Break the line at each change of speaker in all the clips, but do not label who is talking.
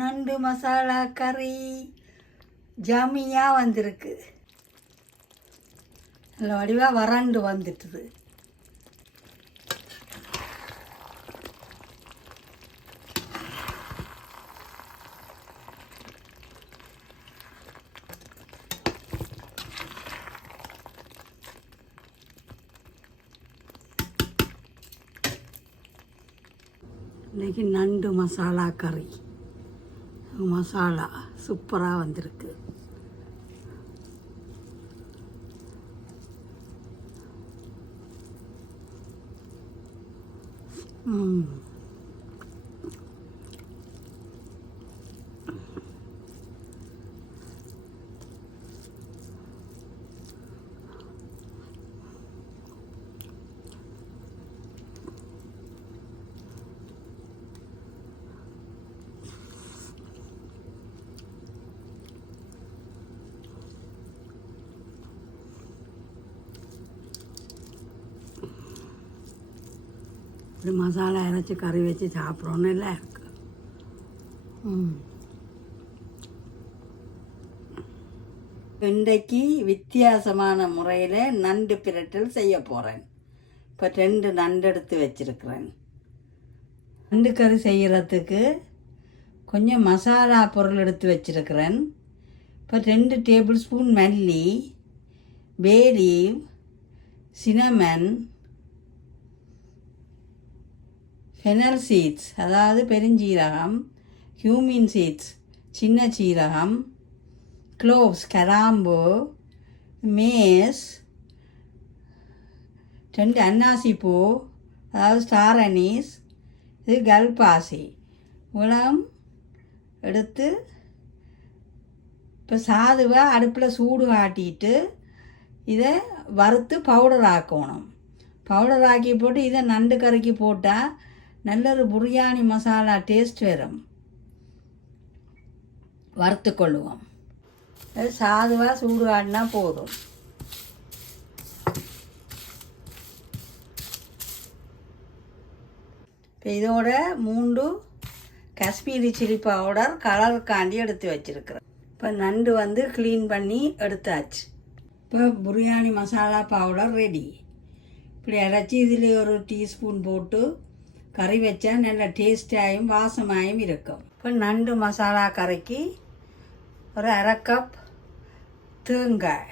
நண்டு மசாலா கறி ஜாமியாக வந்திருக்கு. நல்ல வடிவாக வறண்டு வந்துட்டுது. இன்னைக்கு நண்டு மசாலா கறி. மசாலா சூப்பராக வந்திருக்கு. ம். இப்படி மசாலா அரைச்சி கறி வச்சு சாப்பிட்றோன்னு இல்லை. இருக்கு இன்றைக்கு வித்தியாசமான முறையில் நண்டு பிரட்டல் செய்ய போகிறேன் இப்போ ரெண்டு நண்டு எடுத்து வச்சிருக்கிறேன். நண்டு கறி செய்கிறதுக்கு கொஞ்சம் மசாலா பொருள் எடுத்து வச்சிருக்கிறேன். இப்போ ரெண்டு டேபிள் ஸ்பூன் மல்லி பேலீவ் சினமன் ஃபெனல் சீட்ஸ் அதாவது பெருஞ்சீரகம் ஹியூமின் சீட்ஸ் சின்ன சீரகம் க்ளோவ்ஸ் கராம்பு மேஸ் ரெண்டு அன்னாசி பூ அதாவது ஸ்டார் அனீஸ் இது கல்பாசி. உலம் எடுத்து இப்போ சாதுவை அடுப்பில் சூடு காட்டிட்டு இதை வறுத்து பவுடர் ஆக்கணும். பவுடர் ஆக்கி போட்டு இதை நண்டு கறிக்கு போட்டால் நல்ல ஒரு பிரியாணி மசாலா டேஸ்ட் வரும் வறுத்து கொள்ளுவோம் சாதுவாக சூடு காட்டினா போதும். இப்போ இதோட மூண்டு காஷ்மீரி சில்லி பவுடர் கலருக்காண்டி எடுத்து வச்சுருக்கிறேன். இப்போ நண்டு வந்து க்ளீன் பண்ணி எடுத்தாச்சு. இப்போ பிரியாணி மசாலா பவுடர் ரெடி இப்படி இறச்சி இதில் ஒரு டீஸ்பூன் போட்டு கறி வச்சா நல்ல டேஸ்டாயும் வாசமாயும் இருக்கும். இப்போ நண்டு மசாலா கறிக்கு ஒரு அரை கப் தேங்காய்.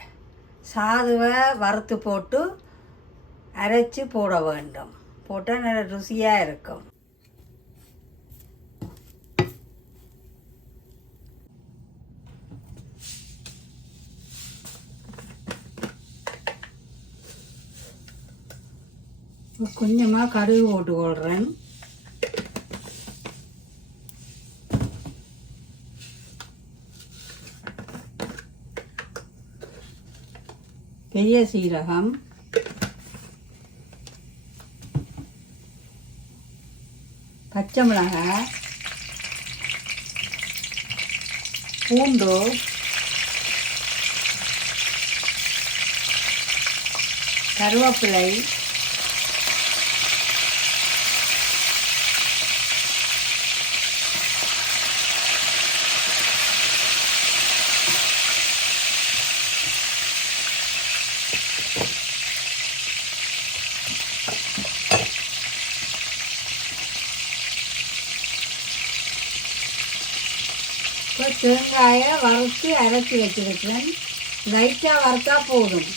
சாதுவை வறுத்து போட்டு அரைச்சி போட வேண்டும். போட்டால் நல்ல ருசியாக இருக்கும். கொஞ்சமாக கடுகு போட்டுக்கொள்கிறேன் பெரிய சீரகம். பச்சை மிளகாய். பூண்டு. கருவேப்பிலை இப்போ தேங்காயை வறுத்து அரைச்சி வச்சிருக்கிறேன். லைட்டாக வறுத்தா போதும்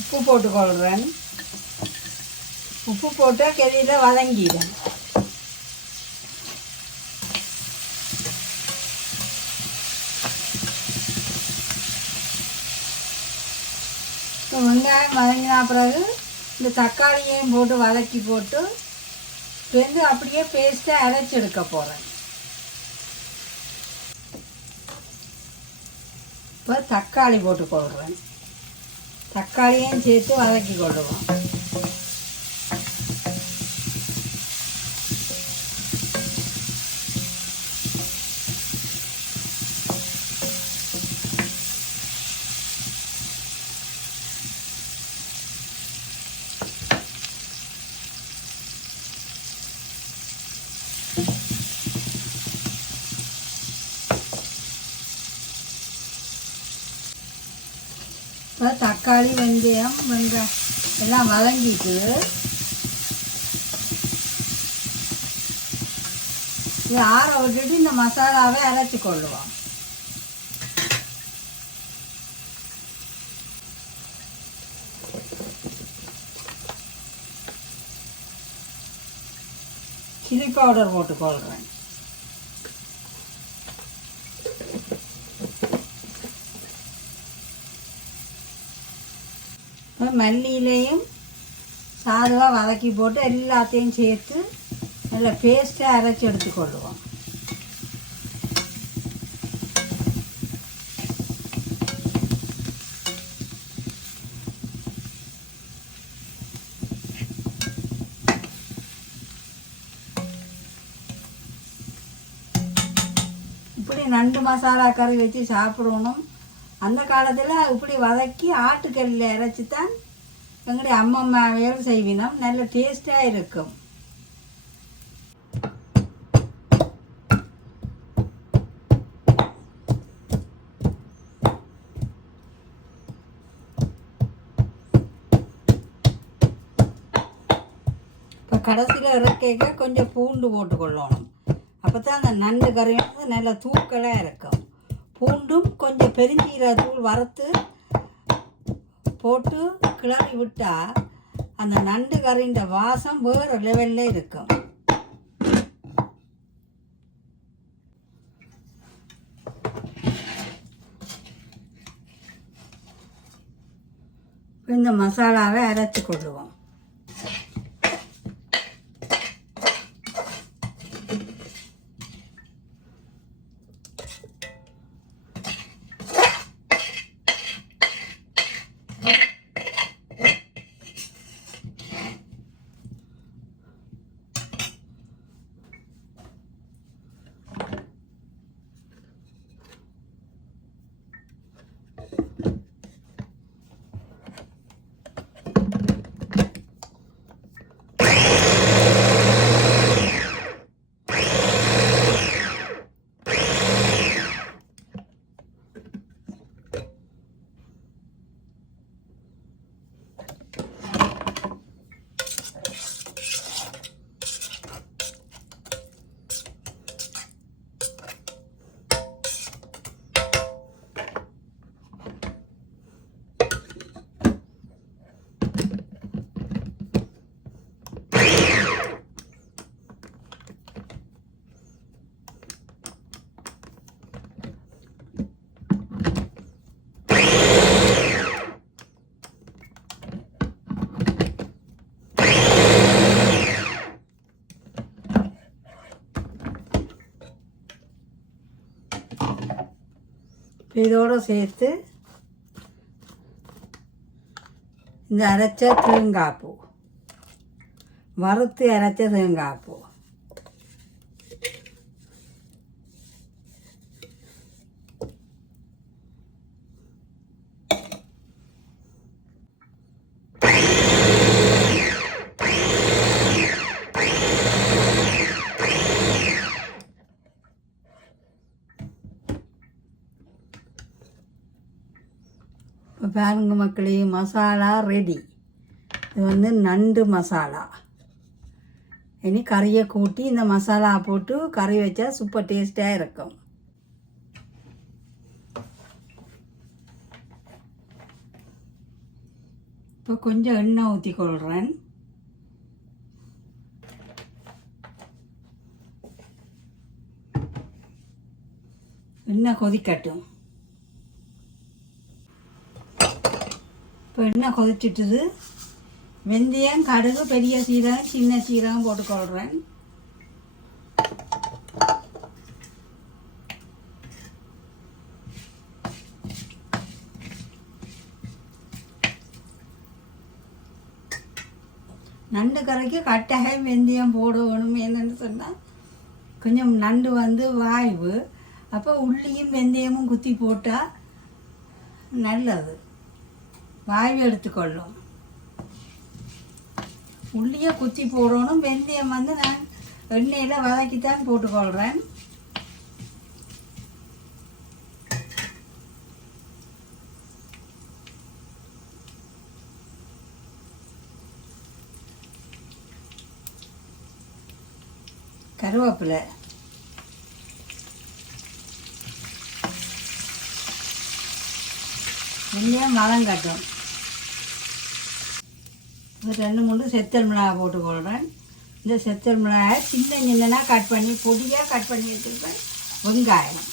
உப்பு போட்டுக்கொள்கிறேன் உப்பு போட்டு கெதியில் வதங்கிடும். வெங்காயம் வதங்கினா பிறகு இந்த தக்காளியையும் போட்டு வதக்கி போட்டு வெந்து அப்படியே பேஸ்ட்டாக அரைச்சி எடுக்க போகிறேன் இப்போ தக்காளி போட்டு கொள்கிறேன் தக்காளியும் சேர்த்து வதக்கி கொள்ளுவோம். இப்போ தக்காளி வெந்தயம் வெங்காயம் எல்லாம் வதங்கிட்டு இது ஆற விட்டுட்டு இந்த மசாலாவை அரைச்சி கொள்ளுவோம். சில்லி பவுடர் போட்டு கொள்கிறேன் மல்லியிலையும் சாதுவாக வதக்கி போட்டு எல்லாத்தையும் சேர்த்து நல்லா பேஸ்ட்டாக அரைச்சி எடுத்துக்கொள்ளுவோம். இப்படி நண்டு மசாலா கறி வச்சு சாப்பிடணும். அந்த காலத்தில் இப்படி வதக்கி ஆட்டுக்கல்லில் இறைச்சி தான் எங்களுடைய அம்மம்மா வேறு செய்வினோம். நல்ல டேஸ்ட்டாக இருக்கும். இப்போ கடைசியில் இறக்கைக்க கொஞ்சம் பூண்டு போட்டு கொள்ளணும் அப்போ தான் அந்த நண்டு கறி வந்து நல்ல தூக்கலாக இருக்கும். பூண்டும் கொஞ்சம் பெருஞ்சீரக தூள் வறுத்து போட்டு கிளறி விட்டால் அந்த நண்டு கறின்ற வாசம் வேறு லெவலில் இருக்கும். இந்த மசாலாவை அரைச்சி கொள்ளுவோம் இதோடு சேர்த்து இந்த அரைச்ச தேங்காய்ப்பூ வறுத்து அரைச்ச தேங்காய் பூ. பாருங்க மக்களே மசாலா ரெடி இது வந்து நண்டு மசாலா. இனி கறியை கூட்டி இந்த மசாலா போட்டு கறி வச்சா சூப்பர் டேஸ்ட்டாக இருக்கும். இப்போ கொஞ்சம் எண்ணெய் ஊற்றி கொள்கிறேன் எண்ணெய் கொதிக்கட்டும். இப்போ எண்ணெய் கொதிச்சிட்டுது? வெந்தயம் கடுகு பெரிய சீரகம் சின்ன சீரகம் போட்டுக்கொள்கிறேன் நண்டு கறிக்கு கட்டாயம் வெந்தயம் போடணும் என்னன்னு சொன்னால் கொஞ்சம் நண்டு வந்து வாய்வு. அப்போ உள்ளியும் வெந்தயமும் குத்தி போட்டால் நல்லது. வாய்வு எடுத்துக்கொள்ளும். உள்ளியை குத்தி போடணும். வெந்தயம் வந்து நான் எண்ணெயில் வதக்கித்தான் போட்டுக்கொள்கிறேன் கருவேப்பிலை. வெந்தயம் மரம் கட்டும் ஒரு ரெண்டு மூணு செத்தல் மிளகாய் போட்டுக்கொள்கிறேன். இந்த செத்தல் மிளகாய் சின்ன சின்னதாக கட் பண்ணி பொடியாக கட் பண்ணி வச்சுருப்பேன். வெங்காயம்.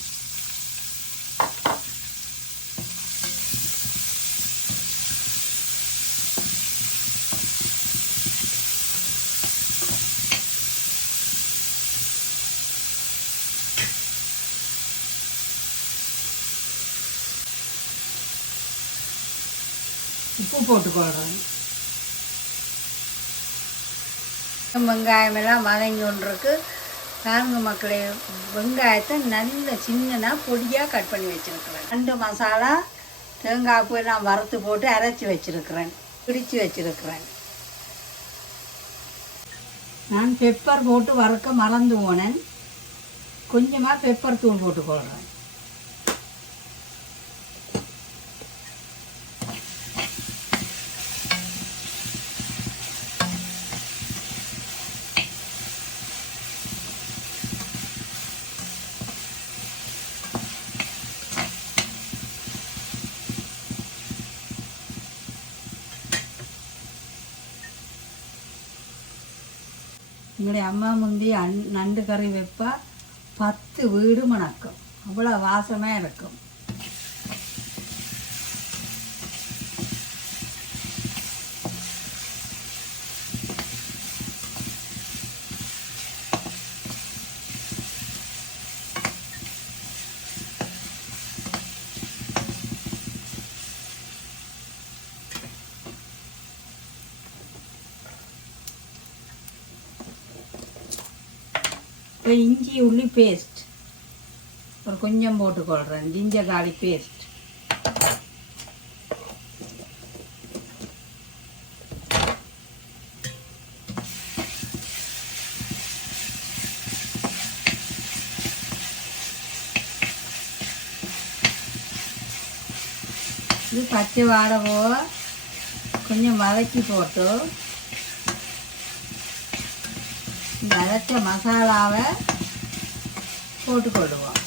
உப்பு போட்டுக்கொள்கிறேன். வெங்காயம் எல்லாம் வதங்கி ஒன்றுருக்கு பாருங்க மக்களே வெங்காயத்தை நல்ல சின்னதாக பொடியாக கட் பண்ணி வச்சுருக்குறேன். ரெண்டு மசாலா தேங்காய் பூ எல்லாம் வறுத்து போட்டு அரைச்சி வச்சுருக்குறேன். பிடிச்சி வச்சுருக்குறேன். நான் பெப்பர் போட்டு வறுக்க மறந்து போனேன். கொஞ்சமாக பெப்பர் தூள் போட்டுக்கொள்கிறேன் எங்களுடைய அம்மா முந்தி அன் நண்டு கறி வைப்பா. பத்து வீடு மணக்கும் அவ்வளோ வாசமாக இருக்கும். இப்போ இஞ்சி உள்ளி பேஸ்ட் ஒரு கொஞ்சம் போட்டுக்கொள்கிறேன் ஜிஞ்சர் கார்லிக் பேஸ்ட் இது பச்சை வாடை கொஞ்சம் வதக்கி போட்டு இந்த அரைச்ச மசாலாவை போடுவோம்.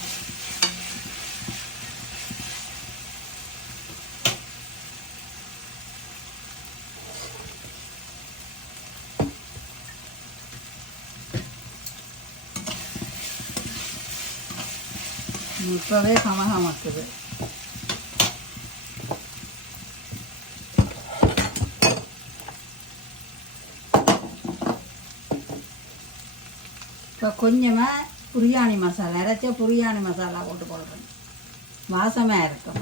இப்போவே சமகமக்குது கொஞ்சமாக புரியாணி மசாலா இறைச்ச புரியாணி மசாலா போட்டு போடுறேன் வாசமாக இருக்கும்.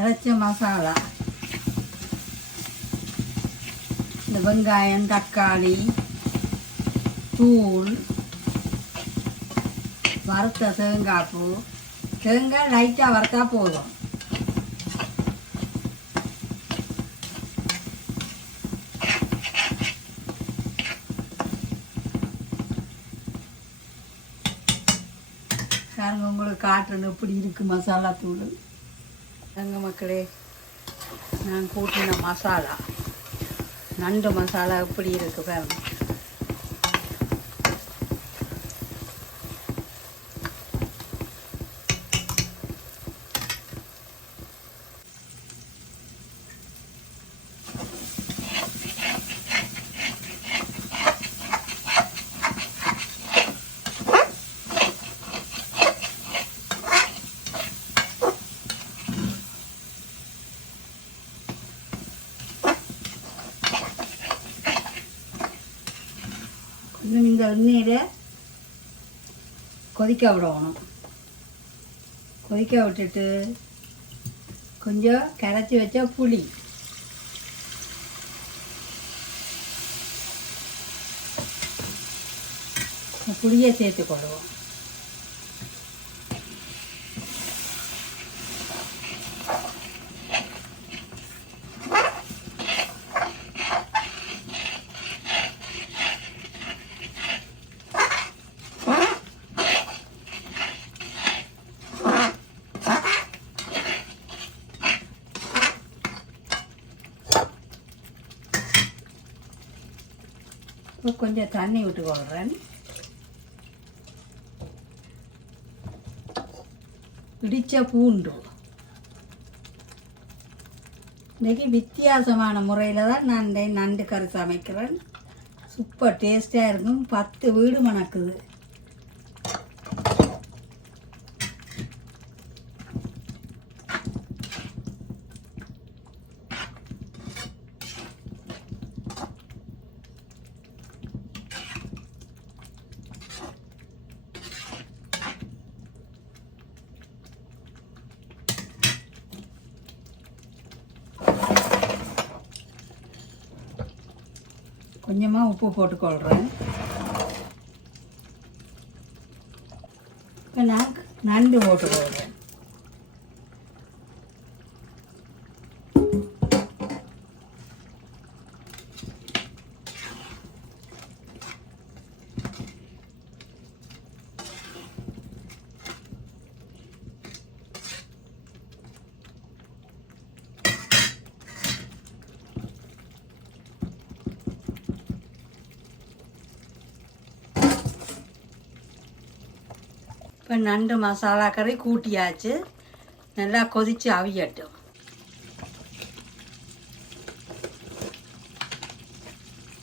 இறைச்சி மசாலா. இந்த வெங்காயம் தக்காளி தூள் வறுத்த தேங்காய் பூ. தேங்காய் லைட்டாக வறுத்தா போதும். பாருங்க உங்களுக்கு காட்டுறேன்னு எப்படி இருக்குது மசாலா தூள். தங்க மக்களே நான் கூட்டின மசாலா. நண்டு மசாலா எப்படி இருக்கு பாருங்க கொஞ்சம் இந்த எண்ணெயில் கொதிக்க விடணும். கொதிக்க விட்டுட்டு கொஞ்சம் கரைச்சி வச்ச புளி. புளியை சேர்த்து கொள்வோம் இப்போ கொஞ்சம் தண்ணி விட்டு கொள்கிறேன் இடித்த பூண்டு. இன்றைக்கி வித்தியாசமான முறையில் தான் நான் நண்டு கறி சமைக்கிறேன் சூப்பர் டேஸ்ட்டாக இருக்கும். பத்து வீடு மணக்குது கொஞ்சமாக உப்பு போட்டுக்கொள்கிறேன் இப்போ நான் நண்டு போட்டுக்கொள்கிறேன் நண்டு மசாலா கறி கூட்டியாச்சு. நல்லா கொதித்து அவியட்டும்.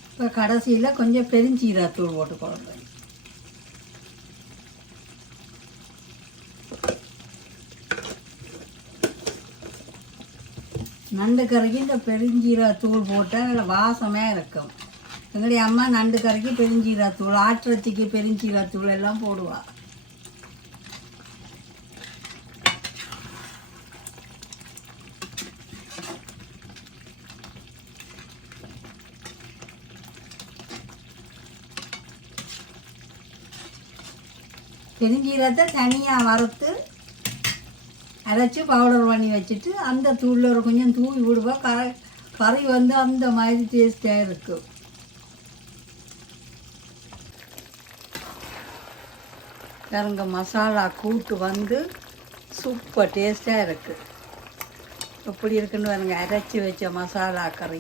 இப்போ கடைசியில் கொஞ்சம் பெருஞ்சீரத்தூள் போட்டு குழம்பு. நண்டு கறிக்கு இந்த பெருஞ்சீரத்தூள் போட்டால் அதில் வாசமே இருக்கும். எங்களுடைய அம்மா நண்டு கறிக்கு பெருஞ்சீரத்தூள் ஆற்றத்துக்கு பெருஞ்சீரத்தூள் எல்லாம் போடுவாள் பெருஞ்சீரத்தை தனியாக வறுத்து அரைச்சி பவுடர் பண்ணி வச்சுட்டு அந்த தூளில் ஒரு கொஞ்சம் தூவி விடுவோம் கரை கறி வந்து அந்த மாதிரி டேஸ்ட்டாக இருக்கும் பாருங்க மசாலா கூட்டு வந்து சூப்பர் டேஸ்ட்டாக இருக்குது எப்படி இருக்குன்னு பாருங்க அரைச்சி வச்ச மசாலா கறி.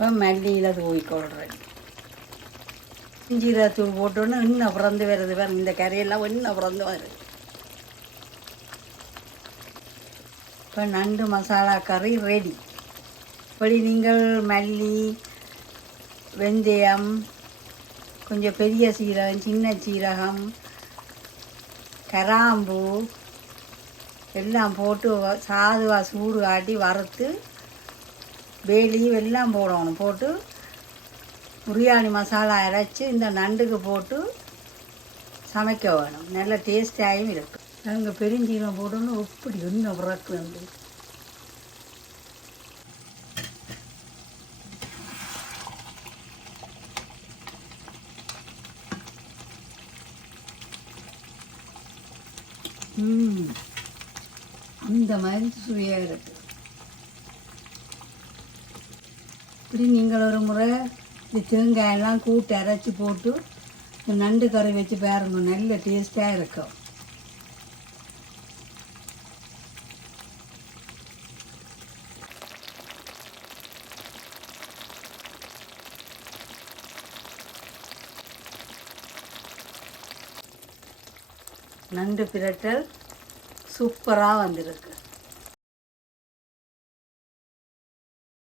இப்போ மல்லியில் தூவிக்கொள்கிறேன் ஜீரகத்தூள் போட்டோன்னு இன்னும் பிறந்து வருது வேறு இந்த கறியெல்லாம் இன்னும் பிறந்து வருது இப்போ நண்டு மசாலா கறி ரெடி இப்படி நீங்கள் மல்லி வெந்தயம் கொஞ்சம் பெரிய சீரகம் சின்ன சீரகம் கராம்பு எல்லாம் போட்டு சாதுவாக சூடு காட்டி வறுத்து வேலியும் எல்லாம் போடணும். போட்டு பிரியாணி மசாலா அரைச்சி இந்த நண்டுக்கு போட்டு சமைக்க வேணும். நல்ல டேஸ்டாகவும் இருக்கும். நாங்கள் பெருஞ்சீரம் போடணும். எப்படி இன்னும் உறக்கு வந்து. இந்த அந்த மாதிரி சுவையாக இருக்குது இப்படி நீங்கள் ஒரு முறை இந்த தேங்காயெல்லாம் கூட்டு அரைச்சி போட்டு இந்த நண்டு கறி வச்சு பாருங்க நல்ல டேஸ்ட்டாக இருக்கும். நண்டு பிரட்டல் சூப்பராக வந்திருக்கு.